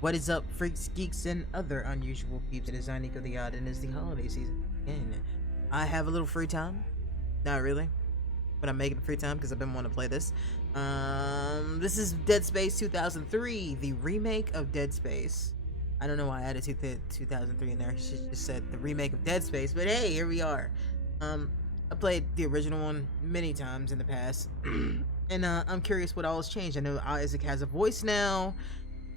What is up, freaks, geeks, and other unusual peeps? It is I, Nico the Odd, and it's the holiday season again. I have a little free time. Not really, but I'm making free time because I've been wanting to play this. This is Dead Space 2003, the remake of Dead Space. I don't know why I added 2003 in there. She just said the remake of Dead Space, but hey, here we are. I played the original one many times in the past, and I'm curious what all has changed. I know Isaac has a voice now.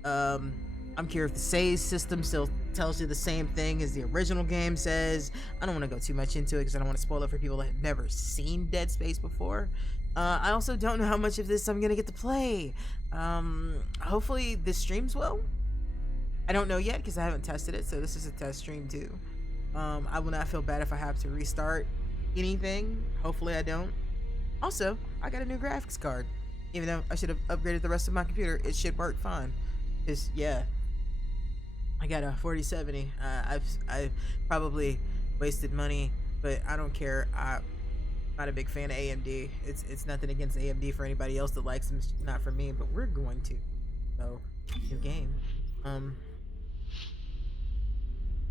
Um, I'm curious if the save system still tells you the same thing as the original game says. I don't want to go too much into it because I don't want to spoil it for people that have never seen Dead Space before. I also don't know how much of this I'm gonna get to play. Hopefully this streams well. I don't know yet because I haven't tested it, so this is a test stream too. I will not feel bad if I have to restart anything. Hopefully I don't. Also, I got a new graphics card. Even though I should have upgraded the rest of my computer, it should work fine. Yeah, I got a 4070. I've probably wasted money, but I don't care. I'm not a big fan of AMD. It's nothing against AMD for anybody else that likes them. It's not for me, but we're going to. So, new game. I'm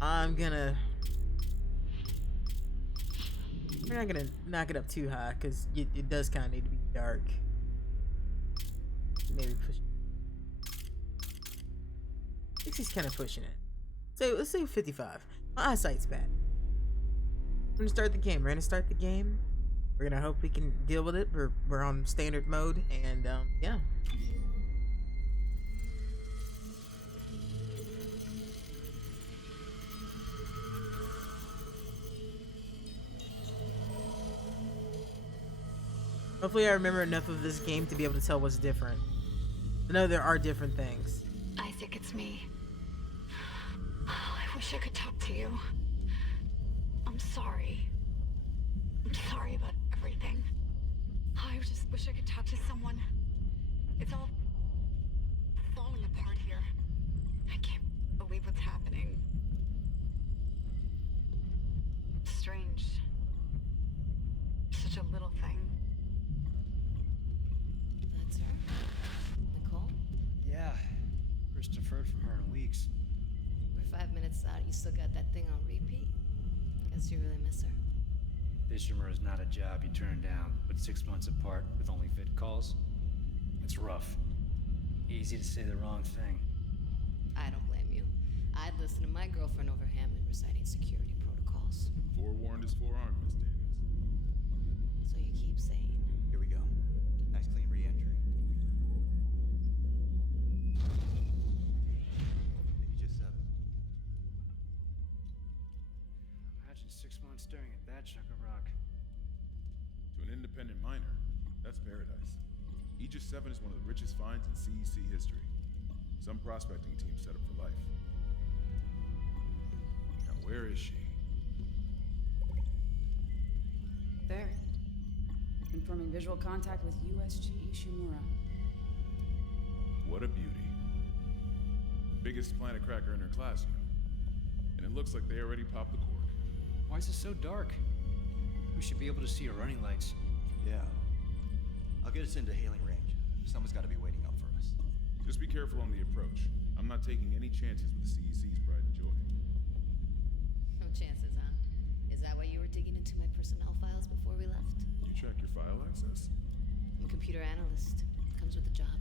gonna. We're not gonna knock it up too high because it does kind of need to be dark. Maybe push. 60's kind of pushing it. So let's say 55. My eyesight's bad. I'm gonna start the game. We're gonna start the game. We're gonna hope we can deal with it. We're on standard mode, and yeah. Hopefully I remember enough of this game to be able to tell what's different. I know there are different things. Isaac, it's me. I wish I could talk to you. I'm sorry. I'm sorry about everything. I just wish I could talk to someone. It's all falling apart here. I can't believe what's happening. Strange. Such a little thing. That's her? Nicole? Yeah. First deferred from her in weeks. We're 5 minutes out. You still got that thing on repeat? Guess you really miss her. Fishermer is not a job you turn down, but 6 months apart with only vid calls? It's rough. Easy to say the wrong thing. I don't blame you. I'd listen to my girlfriend over Hammond reciting security protocols. Forewarned is forearmed, Miss Daniels. So you keep saying. Here we go. Nice clean re-entry. Aegis 7. Imagine 6 months staring at that chunk of rock. To an independent miner, that's paradise. Aegis 7 is one of the richest finds in CEC history. Some prospecting team set up for life. Now, where is she? There. Confirming visual contact with USG Ishimura. What a beauty. Biggest planet cracker in her class, you know. And it looks like they already popped the cork. Why is it so dark? We should be able to see her running lights. Yeah. I'll get us into hailing range. Someone's got to be waiting up for us. Just be careful on the approach. I'm not taking any chances with the CEC's pride and joy. No chances, huh? Is that why you were digging into my personnel files before we left? You check your file access. I'm a computer analyst. Comes with the job.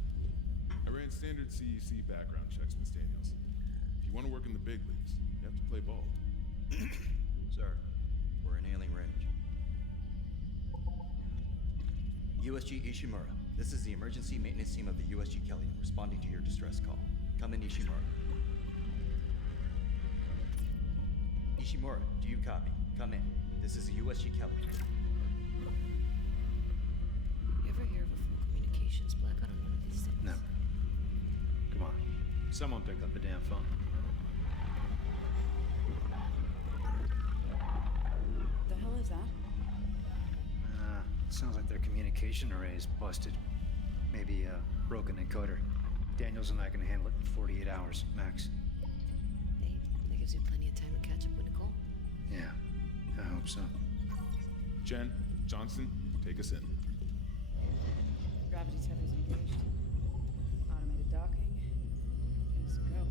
I ran standard CEC background checks, Miss Daniels. If you want to work in the big leagues, you have to play ball. Sir, we're in hailing range. USG Ishimura. This is the emergency maintenance team of the USG Kelly, responding to your distress call. Come in, Ishimura. Ishimura, do you copy? Come in. This is the USG Kelly. You ever hear of a full communications blackout on one of these things? Never. Come on. Someone pick up the damn phone. The hell is that? Sounds like their communication array is busted. Maybe a broken encoder. Daniels and I can handle it in 48 hours, max. Hey, that gives you plenty of time to catch up with Nicole. Yeah, I hope so. Jen, Johnson, take us in. Gravity tethers engaged. Automated docking. Let's go.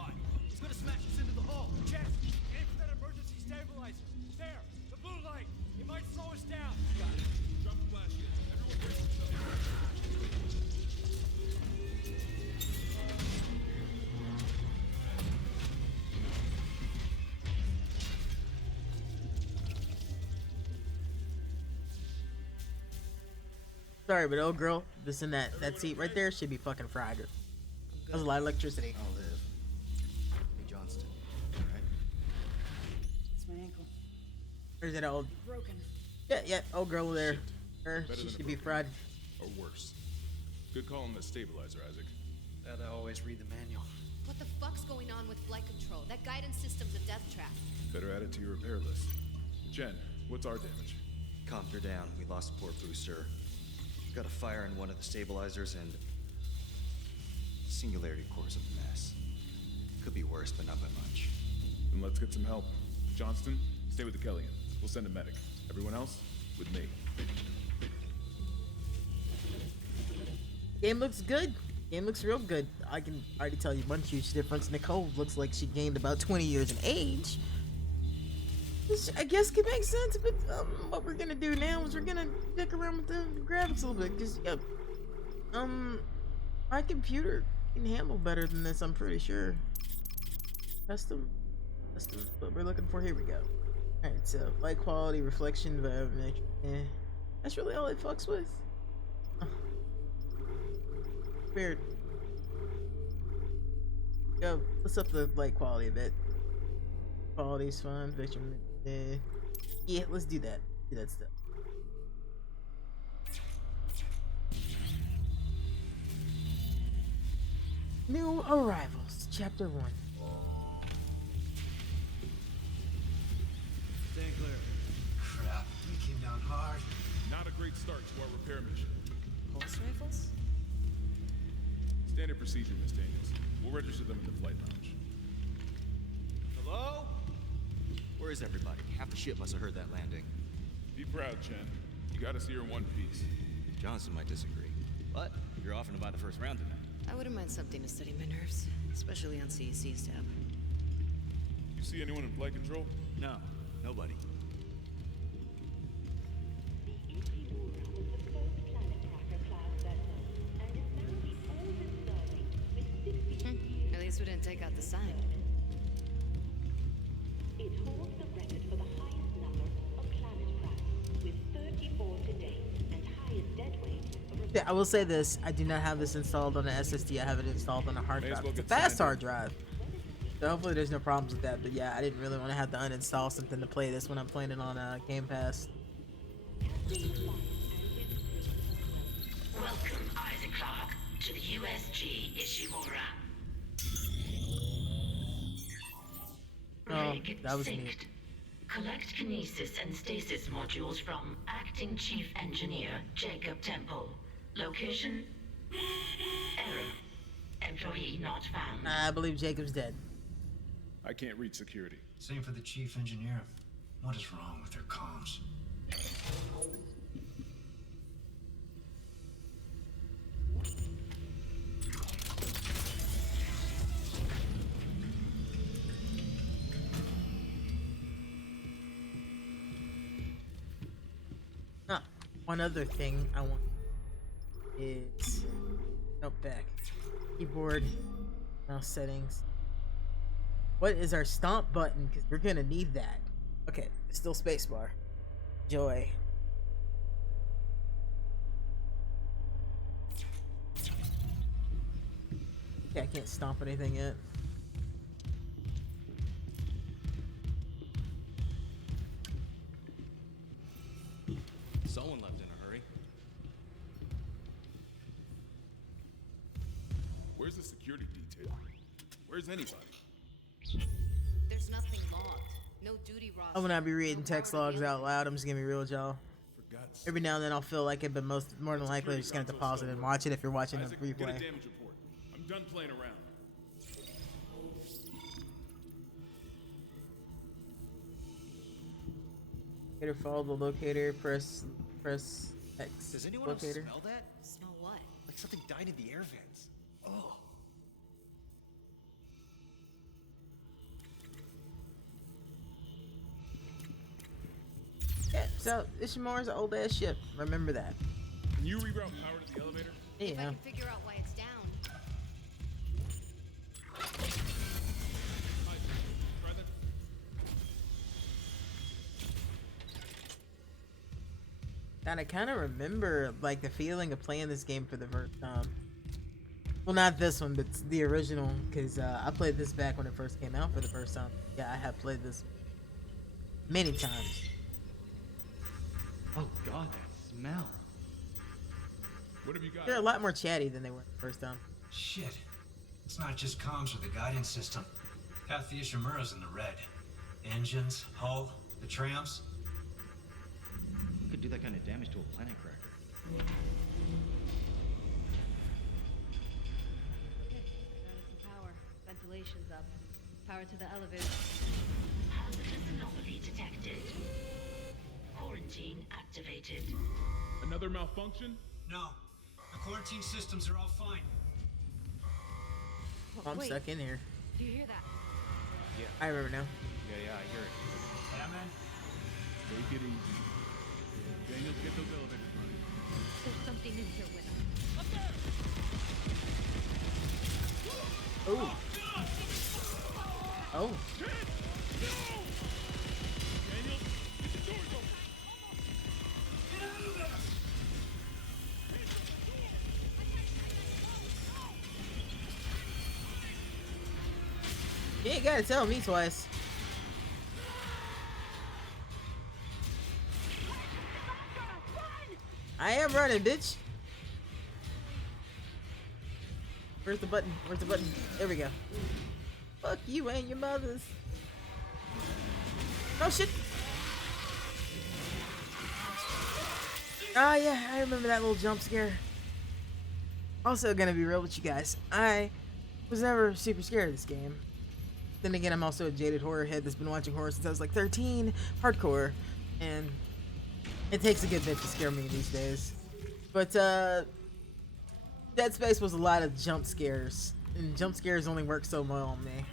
Why? He's gonna smash us into the hull. Jess, aim for that emergency stabilizer. There, the blue light. It might slow us down. Got it. Drop the flash hits. Everyone brace themselves. Sorry, but old girl, this and that seat right there should be fucking fried. That was a lot of electricity. I'll live. Hey, Johnston. Alright? It's my ankle. Where's that old? Broken. Yeah, old girl there. Her, Better she than a should be broken fried. Or worse. Good call on the stabilizer, Isaac. Gotta always read the manual. What the fuck's going on with flight control? That guidance system's a death trap. Better add it to your repair list. Jen, what's our damage? Comms are down. We lost a port booster. Got a fire in one of the stabilizers and... Singularity core's a mess. Could be worse, but not by much. Then let's get some help. Johnston, stay with the Kellians. We'll send a medic. Everyone else, with me. Game looks good. Game looks real good. I can already tell you one huge difference. Nicole looks like she gained about 20 years in age. Which I guess could make sense, but what we're gonna do now is we're gonna dick around with the graphics a little bit, cause my computer can handle better than this. I'm pretty sure. Custom, what we're looking for. Here we go. All right, so light quality, reflection, that's really all it fucks with. Weird. Go, let's up the light quality a bit. Quality's fine. Picture. Yeah, let's do that. Do that stuff. New arrivals, chapter 1. Stand clear. Crap, we came down hard. Not a great start to our repair mission. Pulse rifles? Standard procedure, Miss Daniels. We'll register them in the flight lounge. Hello? Where is everybody? Half the ship must have heard that landing. Be proud, Chen. You gotta see her in one piece. Johnson might disagree. But you're offering to buy the first round tonight. I wouldn't mind something to steady my nerves, especially on CEC's tab. You see anyone in flight control? No, nobody. At least we didn't take out the sign. It holds the record for the highest number of planet crashes, with 34 to date, and highest dead weight of... Yeah, I will say this. I do not have this installed on an SSD. I have it installed on a hard May as drive. well It's a get fast signed hard drive. So hopefully there's no problems with that. But yeah, I didn't really want to have to uninstall something to play this when I'm playing it on Game Pass. Welcome, Isaac Clarke, to the USG Ishimura. Oh, Rig that was synced. neat. Collect kinesis and stasis modules from Acting Chief Engineer Jacob Temple. Location? Error. Employee not found. I believe Jacob's dead. I can't reach security. Same for the chief engineer. What is wrong with their comms? One other thing I want is back. Keyboard, mouse settings. What is our stomp button? Because we're gonna need that. Okay, it's still spacebar. Joy. Yeah, I can't stomp anything yet. Someone left in a hurry. Where's the security detail? Where's anybody? There's nothing logged. No duty roster. I will not be reading no text power logs out available. loud. I'm just gonna be real with y'all. For God's sake. Every now and then I'll feel like it, but more than likely I'm just gonna have to pause it and watch it if you're watching a Isaac, get a replay. damage report. I'm done playing around. Locator, follow the locator, press X. Does anyone else locator. smell that? Smell what? Like something died in the air vents. Oh. ships out. Ishimura's an old ass ship. Remember that. Can you reroute power to the elevator? If I Yeah. can figure out why it's down. Hi, try that. And I kind of remember like the feeling of playing this game for the first time. Well, not this one, but the original, because I played this back when it first came out for the first time. Yeah, I have played this many times. Oh god, that smell. What have you got? They're a lot more chatty than they were the first time. Shit. It's not just comms or the guidance system. Half the Ishimura's in the red. Engines, hull, the trams. Could do that kind of damage to a planet cracker. Routed some power. Ventilation's up. Power to the elevator. Hazardous anomaly detected. Quarantine activated. Another malfunction? No. The quarantine systems are all fine. I'm Wait, stuck in here. do you hear that? I remember now. Yeah, I hear it. Hammond? Take it easy. Daniel, get those elevators running. There's something in here with us. Oh. Oh. Daniel, get the doors open. You ain't gotta tell me twice. I am running, bitch. Where's the button? Where's the button? There we go. Fuck you and your mothers. Oh shit. Oh yeah, I remember that little jump scare. Also gonna be real with you guys. I was never super scared of this game. Then again, I'm also a jaded horror head that's been watching horror since I was like 13, hardcore, and it takes a good bit to scare me these days. But Dead Space was a lot of jump scares, and jump scares only work so well on me.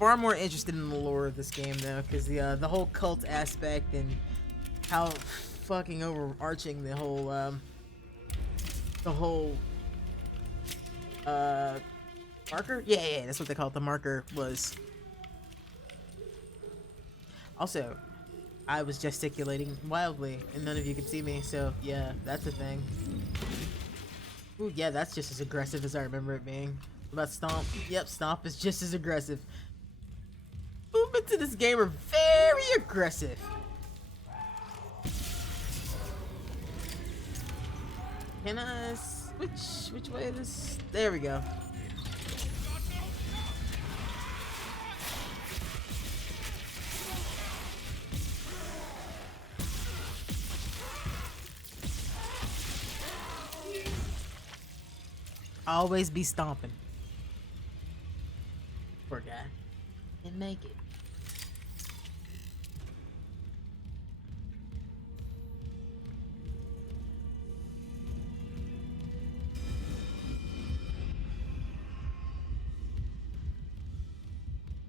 Far more interested in the lore of this game though, because the whole cult aspect and how fucking overarching the whole marker? Yeah, that's what they call it, the marker was. Also, I was gesticulating wildly and none of you could see me, so yeah, that's a thing. Ooh, yeah, that's just as aggressive as I remember it being. What about Stomp? Yep, Stomp is just as aggressive. Movements in this game are very aggressive. Can I switch? Which way is this? There we go. Always be stomping. Poor guy. Didn't make it.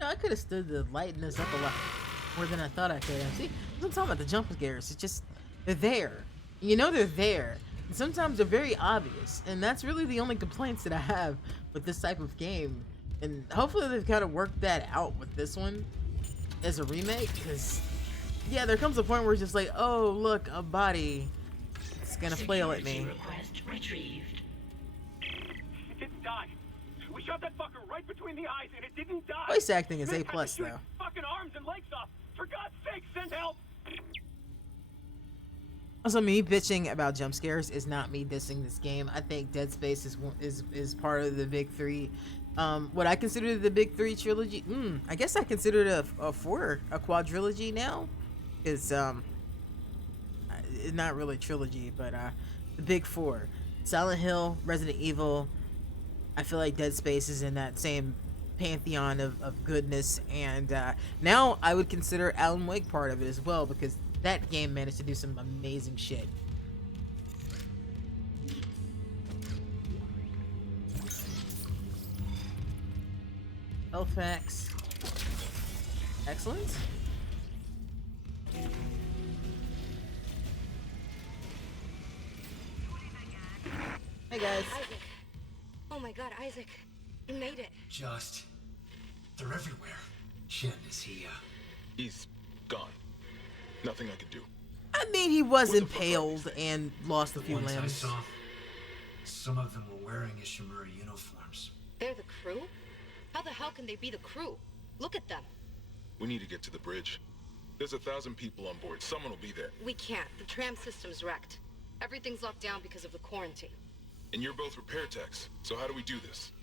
I could have stood to lighten this up a lot more than I thought I could. See, I'm talking about the jump scares. It's just, they're there. You know they're there. And sometimes they're very obvious. And that's really the only complaints that I have with this type of game. And hopefully they've kind of worked that out with this one as a remake. Because, yeah, there comes a point where it's just like, oh, look, a body. It's gonna flail at me. Request retrieved. It didn't die. We shot that fucker right between the eyes and it didn't die. Voice acting is They A+, had to shoot though. its fucking arms and legs off. For God's sake, send help. Also, me bitching about jump scares is not me dissing this game. I think Dead Space is part of the big three. What I consider the big three trilogy. I guess I consider it a quadrilogy now. It's not really trilogy, but the big four: Silent Hill, Resident Evil. I feel like Dead Space is in that same pantheon of goodness, and now I would consider Alan Wake part of it as well, because that game managed to do some amazing shit. Health packs. Excellent. Hey guys. Isaac. Oh my god, Isaac. You made it. They're everywhere. Shin, is he, He's gone. Nothing I could do. I mean, he was What the fuck are impaled and lost a few ones I limbs. saw, some of them were wearing Ishimura uniforms. They're the crew? How the hell can they be the crew? Look at them. We need to get to the bridge. There's 1,000 people on board. Someone will be there. We can't. The tram system's wrecked. Everything's locked down because of the quarantine. And you're both repair techs. So how do we do this?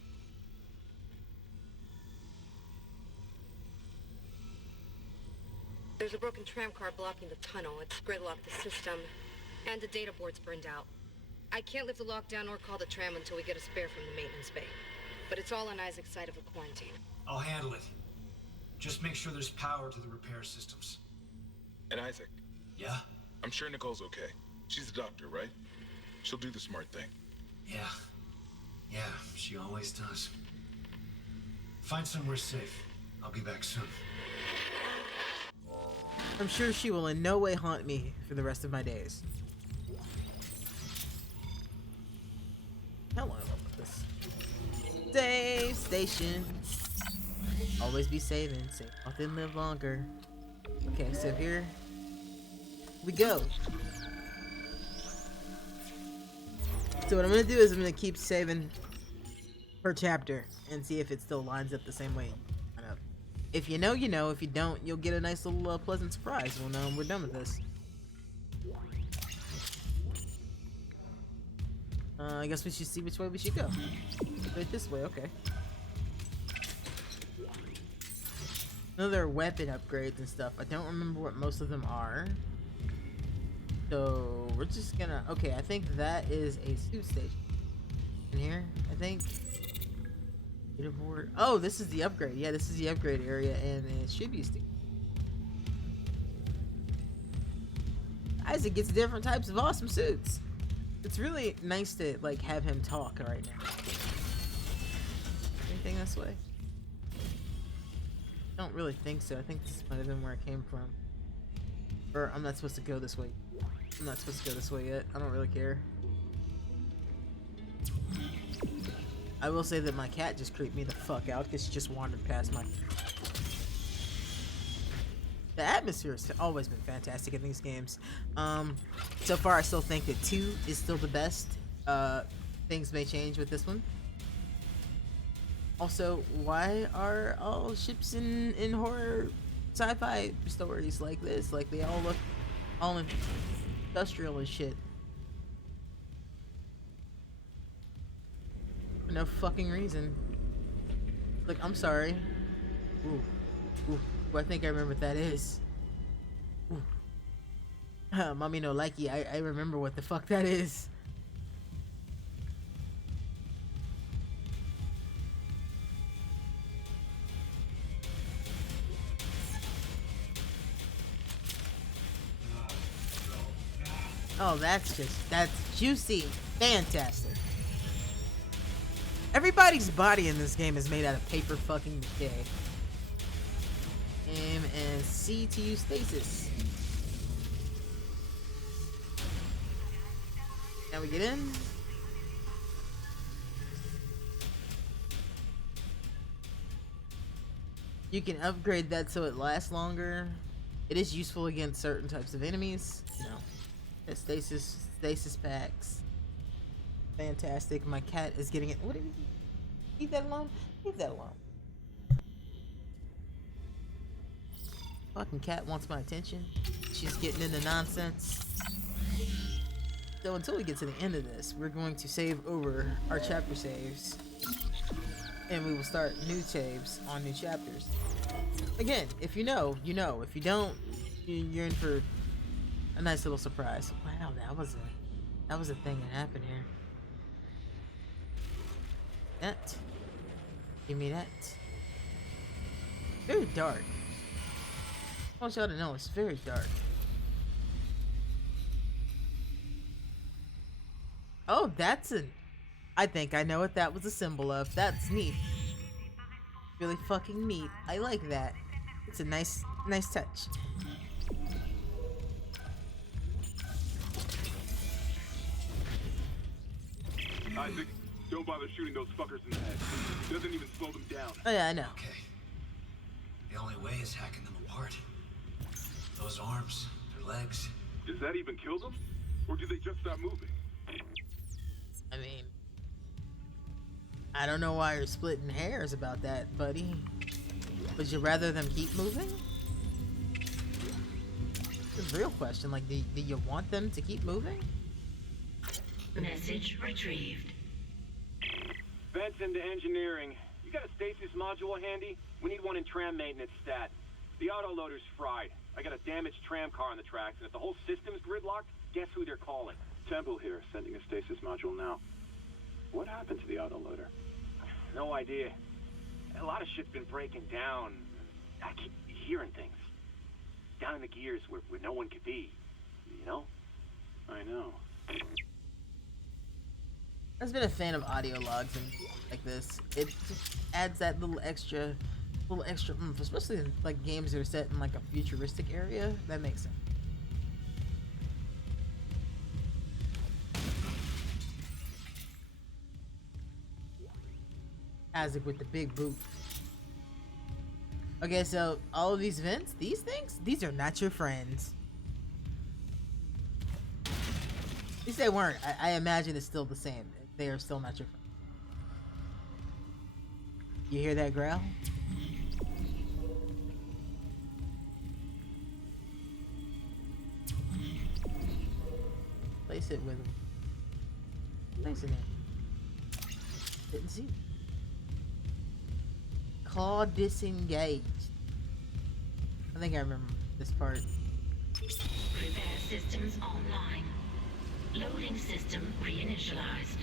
There's a broken tram car blocking the tunnel. It's gridlocked the system. And the data board's burned out. I can't lift the lockdown or call the tram until we get a spare from the maintenance bay. But it's all on Isaac's side of the quarantine. I'll handle it. Just make sure there's power to the repair systems. And Isaac, Yeah? I'm sure Nicole's okay. She's a doctor, right? She'll do the smart thing. Yeah, she always does. Find somewhere safe. I'll be back soon. I'm sure she will in no way haunt me for the rest of my days. Hello, this save station. Always be saving, save often, live longer. Okay, so here we go. So what I'm gonna do is I'm gonna keep saving per chapter and see if it still lines up the same way. If you know, you know. If you don't, you'll get a nice little pleasant surprise when we're done with this. I guess we should see which way we should go. Right this way, okay. Another weapon upgrades and stuff. I don't remember what most of them are. So we're just gonna. Okay, I think that is a suit station. In here, I think. Board. Oh, this is the upgrade. Yeah, this is the upgrade area, and it should be a station. Isaac gets different types of awesome suits. It's really nice to like have him talk right now. Anything this way? I don't really think so. I think this might have been where I came from. Or I'm not supposed to go this way. I'm not supposed to go this way yet. I don't really care. I will say that my cat just creeped me the fuck out because she just wandered past my... The atmosphere has always been fantastic in these games. So far I still think that 2 is still the best. Things may change with this one. Also, why are all ships in horror sci-fi stories like this? Like they all look all industrial and shit. For no fucking reason. Like, I'm sorry. Ooh. I think I remember what that is. Ooh. Mommy no likey, I remember what the fuck that is. Oh, that's juicy. Fantastic. Everybody's body in this game is made out of paper fucking mache. Aim and C to use stasis. Now we get in. You can upgrade that so it lasts longer. It is useful against certain types of enemies. You know, stasis packs. Fantastic. My cat is getting it. What did you leave that alone? Leave that alone. Fucking cat wants my attention. She's getting into nonsense. So until we get to the end of this, we're going to save over our chapter saves. And we will start new saves on new chapters. Again, if you know, you know. If you don't, you're in for a nice little surprise. Wow, that was a thing that happened here. That. Give me that. Very dark. I want y'all to know it's very dark. Oh, I think I know what that was a symbol of. That's neat. really fucking neat. I like that. It's a nice touch. Isaac, don't bother shooting those fuckers in the head. It doesn't even slow them down. Oh yeah, I know. Okay. The only way is hacking them apart. Those arms, their legs. Does that even kill them? Or do they just stop moving? I mean, I don't know why you're splitting hairs about that, buddy. Would you rather them keep moving? It's a real question. Like, do you want them to keep moving? Message retrieved. Vents into engineering. You got a stasis module handy? We need one in tram maintenance stat. The autoloader's fried. I got a damaged tram car on the tracks, and if the whole system's gridlocked, guess who they're calling? Temple here, sending a stasis module now. What happened to the autoloader? No idea. A lot of shit's been breaking down. I keep hearing things. Down in the gears where no one could be. You know? I know. I've been a fan of audio logs and like this. It just adds that little extra oomph, especially in like games that are set in like a futuristic area. That makes sense. Isaac with the big boot. Okay, so all of these vents, these things, these are not your friends. At least they weren't. I imagine it's still the same. They are still not your friends. You hear that growl? Place it with him. Place it in. Didn't see. Claw disengaged. I think I remember this part. Repair systems online. Loading system reinitialized.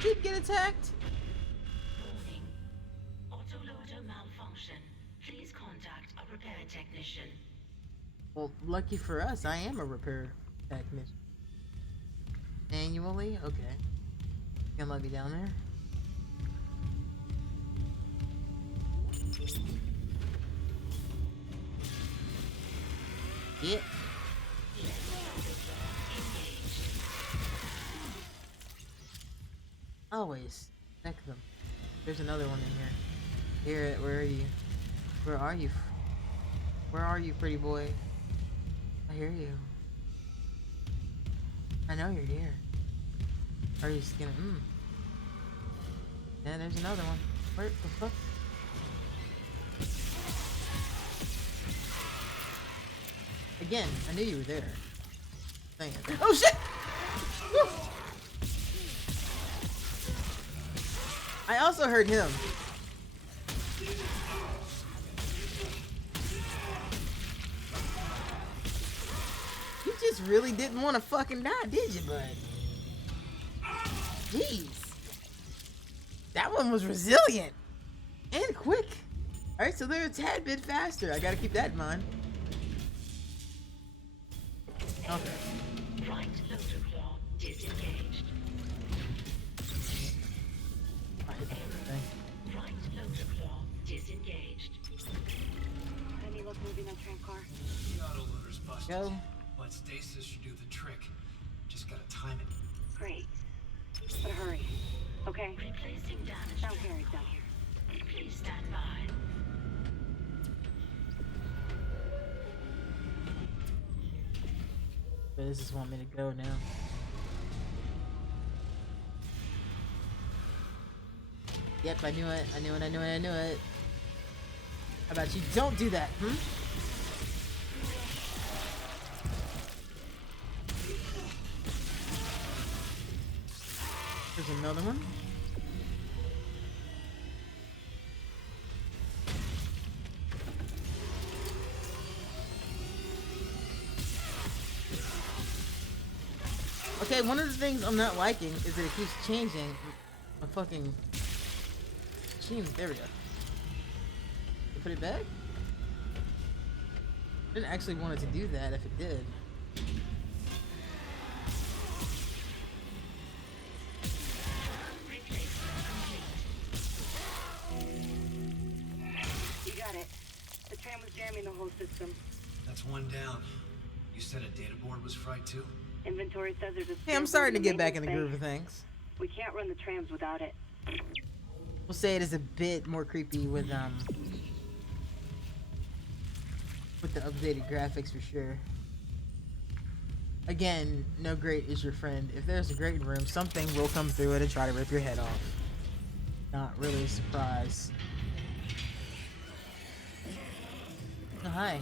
Did get attacked? Warning. Autoloader malfunction. Please contact a repair technician. Well, lucky for us, I am a repair technician. Annually? Okay. Can let me down there. Yeah. Always check them. There's another one in here. Here, where are you? Where are you? Where are you, pretty boy? I hear you. I know you're here. Are you just gonna Yeah, there's another one. Where the fuck? Again, I knew you were there. Dang it. Oh shit! Woo! I also heard him. You just really didn't want to fucking die, did you, bud? Jeez. That one was resilient. And quick. Alright, so they're a tad bit faster. I gotta keep that in mind. Okay. Right loader claw disengaged. I hit that thing. Right loader claw disengaged. Any luck moving that tram car? The autoloader's busted. Go. But stasis should do the trick. Just gotta time it. Great. But hurry. Okay? Replacing damaged. Sound carries down here. Please stand by. But this just want me to go now. Yep, I knew it. I knew it. I knew it. I knew it. How about you don't do that, There's another one. Okay, one of the things I'm not liking is that it keeps changing my fucking machines. There we go. Put it back? I didn't actually want it to do that if it did. The tram was jamming the whole system. That's one down. You said a data board was fried too? Inventory says there's a Hey, I'm spare starting to board get in back in the maintenance groove of bay. things. We can't run the trams without it. We'll say it is a bit more creepy with the updated graphics for sure. Again, no grate is your friend. If there's a grate in the room, something will come through it and try to rip your head off. Not really a surprise. Oh, hi.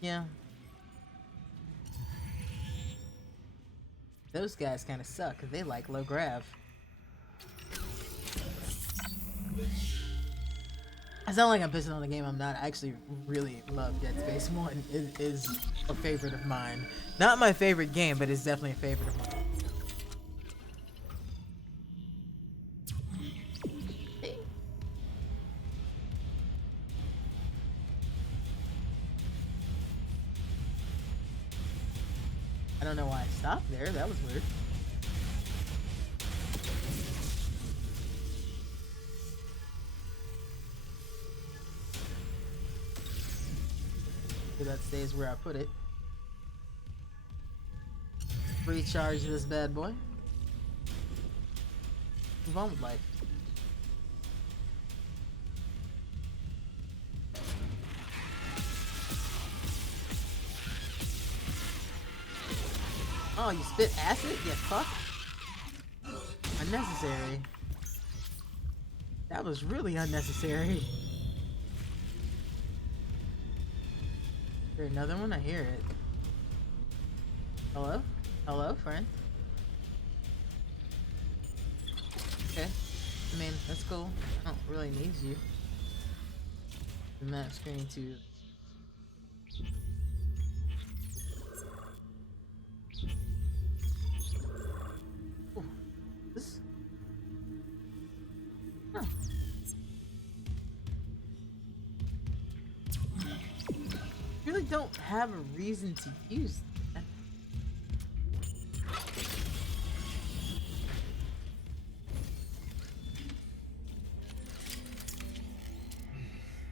Yeah. Those guys kind of suck because they like low grav. I sound like I'm pissing on the game. I'm not. I actually really love Dead Space 1. It is a favorite of mine. Not my favorite game, but it's definitely a favorite of mine. Hey. I don't know why I stopped there. That was weird. That stays where I put it. Recharge this bad boy. Move on with life. Oh, you spit acid? You fuck. Unnecessary. That was really unnecessary. Is there another one? I hear it. Hello? Hello, friend? Okay. I mean, that's cool. I don't really need you. The map screen to... Ooh. This... Huh. Really don't have a reason to use that.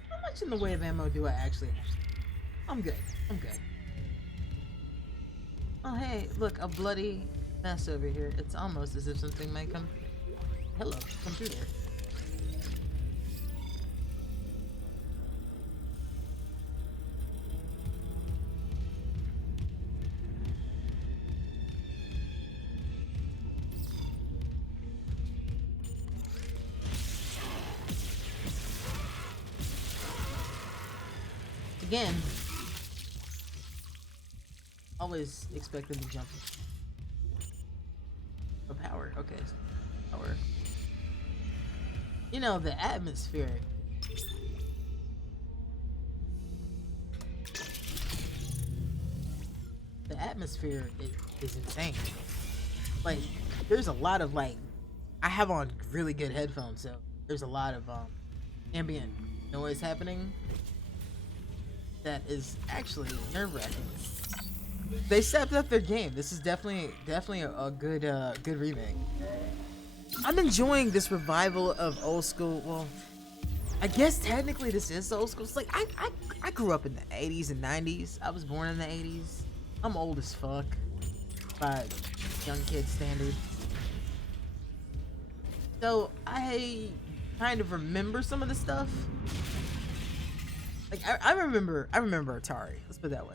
How much in the way of ammo do I actually have? I'm good. I'm good. Oh hey, look, a bloody mess over here. It's almost as if something might come. Hello, come through there. Again, always expect them to jump. Oh, power. Okay, power. You know, the atmosphere. The atmosphere is insane. Like, there's a lot of like, I have on really good headphones, so there's a lot of ambient noise happening. That is actually nerve-wracking. They stepped up their game. This is definitely a good good remake. I'm enjoying this revival of old school. Well, I guess technically this is old school. It's like I grew up in the 80s and 90s. I was born in the 80s. I'm old as fuck by young kid standards. So I kind of remember some of the stuff. Like I remember Atari. Let's put it that way.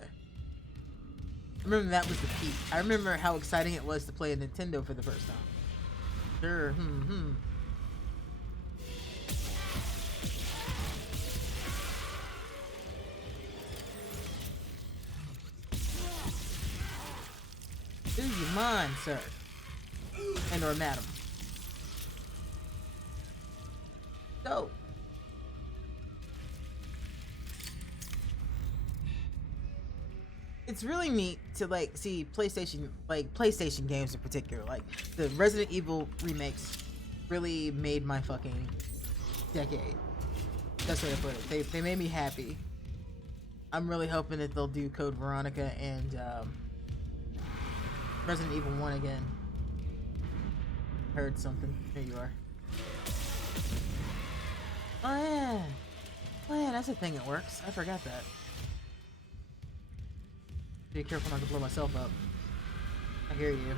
I remember that was the peak. I remember how exciting it was to play a Nintendo for the first time. Sure. Do you mind, sir? And or madam? Go. It's really neat to like see PlayStation games in particular. Like the Resident Evil remakes really made my fucking decade. That's the way to put it. They made me happy. I'm really hoping that they'll do Code Veronica and Resident Evil 1 again. Heard something. Here you are. Oh yeah. Oh yeah, that's a thing that works. I forgot that. Be careful not to blow myself up. I hear you.